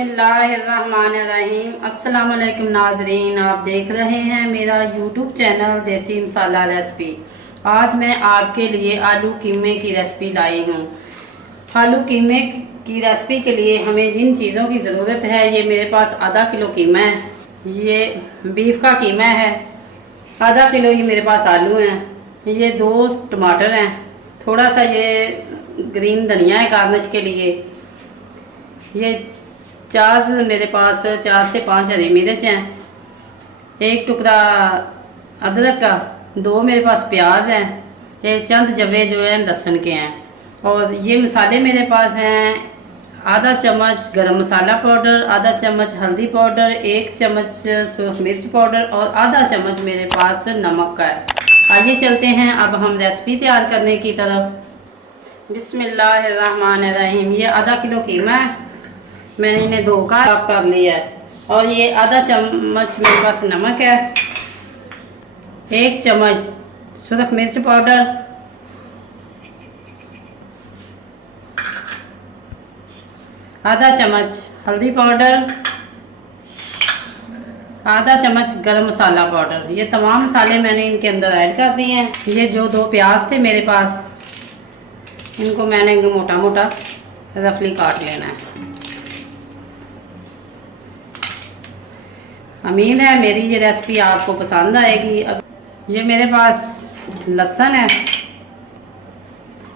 बिस्मिल्लाहिर्रहमानिर्रहीम। अस्सलाम वालेकुम नाजरीन, आप देख रहे हैं मेरा यूट्यूब चैनल देसी मसाला रेसिपी। आज मैं आपके लिए आलू कीमे की रेसिपी लाई हूँ। आलू कीमे की रेसिपी के लिए हमें जिन चीज़ों की ज़रूरत है, ये मेरे पास आधा किलो कीमा है, ये बीफ का कीमा है, आधा किलो ये मेरे पास आलू हैं, ये 2 टमाटर हैं, थोड़ा सा ये ग्रीन धनिया है गार्निश के लिए, ये 4 मेरे पास 4 से 5 हरी मिर्च हैं, एक टुकड़ा अदरक का, 2 मेरे पास प्याज हैं, ये चंद जवे जो है लहसुन के हैं। और ये मसाले मेरे पास हैं आधा चम्मच गरम मसाला पाउडर, आधा चम्मच हल्दी पाउडर, 1 चम्मच सुरख मिर्च पाउडर और आधा चम्मच मेरे पास नमक का है। आइए चलते हैं अब हम रेसिपी तैयार करने की तरफ। बिस्मिल्लाहिर्रहमानिर्रहीम। ये आधा किलो कीमा है, मैंने इन्हें धोकर साफ कर लिया है। और ये आधा चम्मच मेरे पास नमक है, 1 चम्मच सुरख मिर्च पाउडर, आधा चम्मच हल्दी पाउडर, आधा चम्मच गरम मसाला पाउडर। ये तमाम मसाले मैंने इनके अंदर ऐड कर दिए हैं। ये जो 2 प्याज थे मेरे पास, इनको मैंने मोटा मोटा रफली काट लेना है। उम्मीद है मेरी ये रेसिपी आपको पसंद आएगी। ये मेरे पास लहसुन है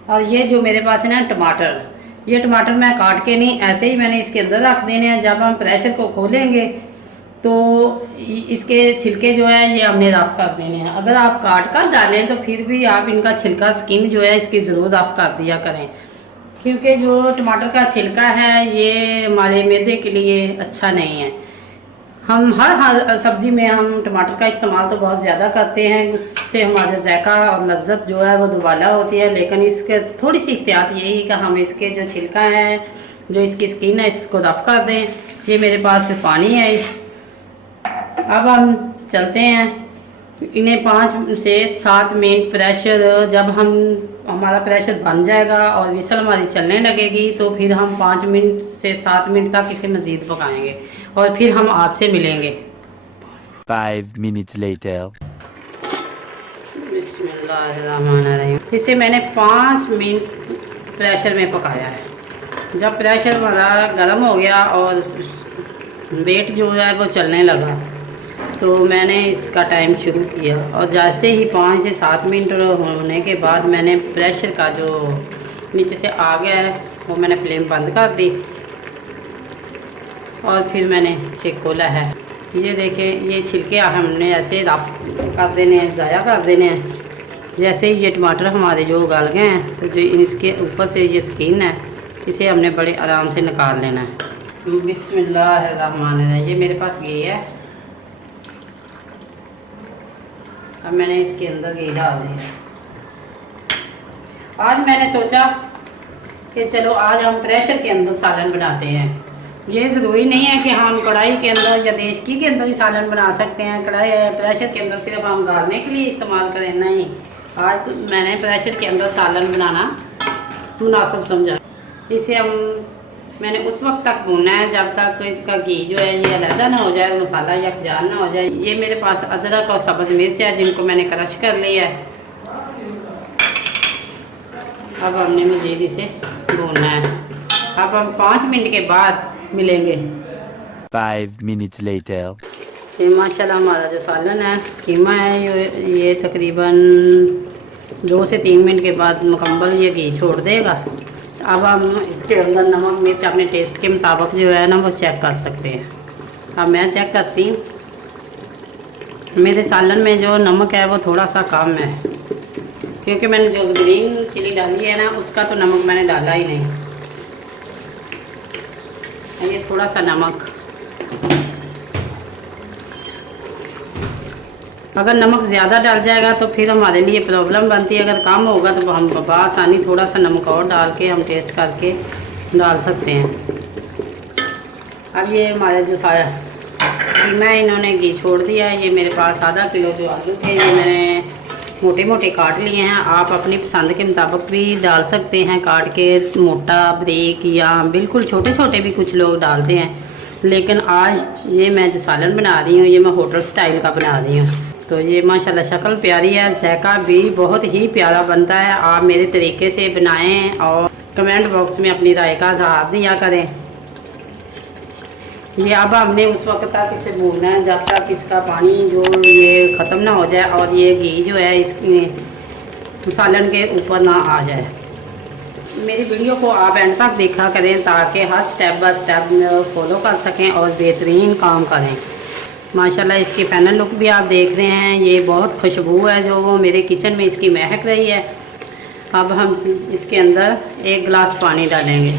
और ये जो मेरे पास है ना टमाटर, ये टमाटर मैं काट के नहीं, ऐसे ही मैंने इसके अंदर रख देने हैं। जब हम प्रेशर को खोलेंगे तो इसके छिलके जो है ये हमने रफ कर देने हैं। अगर आप काट कर डालें तो फिर भी आप इनका छिलका स्किन जो है इसकी ज़रूर रफ कर दिया करें, क्योंकि जो टमाटर का छिलका है ये हमारे मैदे के लिए अच्छा नहीं है। हम हर सब्ज़ी में हम टमाटर का इस्तेमाल तो बहुत ज़्यादा करते हैं, उससे हमारा जायका और लज्जत जो है वो दुबाला होती है। लेकिन इसके थोड़ी सी एहतियात यही है कि हम इसके जो छिलका है, जो इसकी स्किन है, इसको रफ कर दें। ये मेरे पास पानी है। अब हम चलते हैं, इन्हें 5 से 7 मिनट प्रेशर, जब हमारा प्रेशर बन जाएगा और विसल हमारी चलने लगेगी तो फिर हम 5 मिनट से 7 मिनट तक इसे मज़ीद पकाएंगे और फिर हम आपसे मिलेंगे। 5 minutes later. बिस्मिल्लाहिर्रहमानिर्रहीम। इसे मैंने 5 मिनट प्रेशर में पकाया है। जब प्रेशर हमारा गर्म हो गया और वेट जो है वो चलने लगा तो मैंने इसका टाइम शुरू किया, और जैसे ही 5 से 7 मिनट होने के बाद मैंने प्रेशर का जो नीचे से आ गया है वो मैंने फ्लेम बंद कर दी और फिर मैंने इसे खोला है। ये देखें, ये छिलके हमने ऐसे रफ कर देने हैं, ज़ाया कर देने हैं। जैसे ही ये टमाटर हमारे जो गल गए हैं तो जो इसके ऊपर से ये स्किन है, इसे हमने बड़े आराम से निकाल लेना है। बिस्मिल्लाहिर्रहमानिर्रहीम। ये मेरे पास घी है, अब मैंने इसके अंदर घी डाल दिया। आज मैंने सोचा कि चलो आज हम प्रेशर के अंदर सालन बनाते हैं। ये ज़रूरी नहीं है कि हम कढ़ाई के अंदर या देचकी के अंदर ही सालन बना सकते हैं। कढ़ाई प्रेशर के अंदर सिर्फ हम गालने के लिए इस्तेमाल करें, नहीं। आज मैंने प्रेशर के अंदर सालन बनाना मुनासिब समझा। इसे मैंने उस वक्त तक भूनना है जब तक इसका घी जो है ये अलहदा ना हो जाए और मसाला यकजान ना हो जाए। ये मेरे पास अदरक और सब्ज़ मिर्च है जिनको मैंने क्रश कर लिया है। अब हमने मज़ीद इसे भूनना है। अब हम 5 मिनट के बाद मिलेंगे। 5 minutes later. ये माशाल्लाह हमारा जो सालन है, कीमा है, ये तकरीबन 2 से 3 मिनट के बाद मुकम्मल ये घी छोड़ देगा। अब हम इसके अंदर नमक मिर्च अपने टेस्ट के मुताबिक जो है ना वो चेक कर सकते हैं। अब मैं चेक करती हूँ, मेरे सालन में जो नमक है वो थोड़ा सा कम है, क्योंकि मैंने जो ग्रीन चिली डाली है ना उसका तो नमक मैंने डाला ही नहीं। ये थोड़ा सा नमक, अगर नमक ज़्यादा डाल जाएगा तो फिर हमारे लिए प्रॉब्लम बनती है। अगर कम होगा तो हम आसानी थोड़ा सा नमक और डाल के हम टेस्ट करके डाल सकते हैं। अब ये हमारे जो सारा कीमा है इन्होंने घी छोड़ दिया है। ये मेरे पास आधा किलो जो आलू थे ये मैंने मोटे मोटे काट लिए हैं। आप अपनी पसंद के मुताबिक भी डाल सकते हैं काट के, मोटा, बारीक या बिल्कुल छोटे छोटे भी कुछ लोग डालते हैं। लेकिन आज ये मैं जो सालन बना रही हूँ ये मैं होटल स्टाइल का बना रही हूँ। तो ये माशाल्लाह शक्ल प्यारी है, जायका भी बहुत ही प्यारा बनता है। आप मेरे तरीके से बनाएं और कमेंट बॉक्स में अपनी राय का इज़हार दिया करें। ये अब हमने उस वक्त तक इसे भूनना है जब तक इसका पानी जो ये ख़त्म ना हो जाए और ये घी जो है इस सालन के ऊपर ना आ जाए। मेरी वीडियो को आप एंड तक देखा करें ताकि हर स्टेप बाय स्टेप फॉलो कर सकें और बेहतरीन काम करें। माशाल्लाह इसकी फाइनल लुक भी आप देख रहे हैं, ये बहुत खुशबू है जो वो मेरे किचन में इसकी महक रही है। अब हम इसके अंदर 1 गिलास पानी डालेंगे।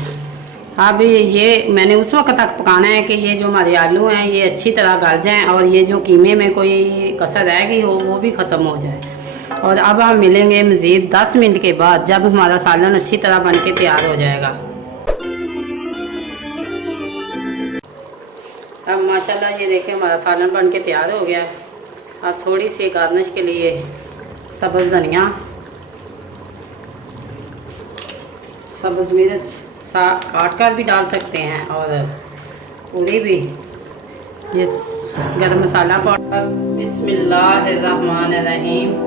अब ये मैंने उस वक्त तक पकाना है कि ये जो हमारे आलू हैं ये अच्छी तरह गल जाएं और ये जो कीमे में कोई कसर रह गई हो वो भी ख़त्म हो जाए। और अब हम मिलेंगे मज़ीद 10 मिनट के बाद जब हमारा सालन अच्छी तरह बन के तैयार हो जाएगा। अब माशाल्लाह ये देखें हमारा सालन बन के तैयार हो गया। अब थोड़ी सी गार्निश के लिए सब्ज़ धनिया, सब्ज़ मिर्च काट कर भी डाल सकते हैं और पूरी भी। ये गरम मसाला पाउडर। बिस्मिल्लाहिर्रहमानिर्रहीम।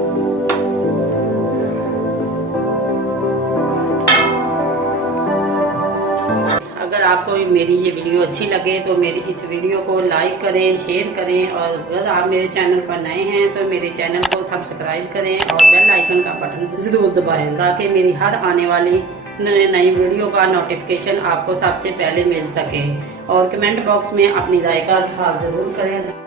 अगर आपको मेरी ये वीडियो अच्छी लगे तो मेरी इस वीडियो को लाइक करें, शेयर करें और अगर आप मेरे चैनल पर नए हैं तो मेरे चैनल को सब्सक्राइब करें और बेल आइकन का बटन ज़रूर दबाएं ताकि मेरी हर आने वाली नई वीडियो का नोटिफिकेशन आपको सबसे पहले मिल सके। और कमेंट बॉक्स में अपनी राय का इज़हार ज़रूर करें।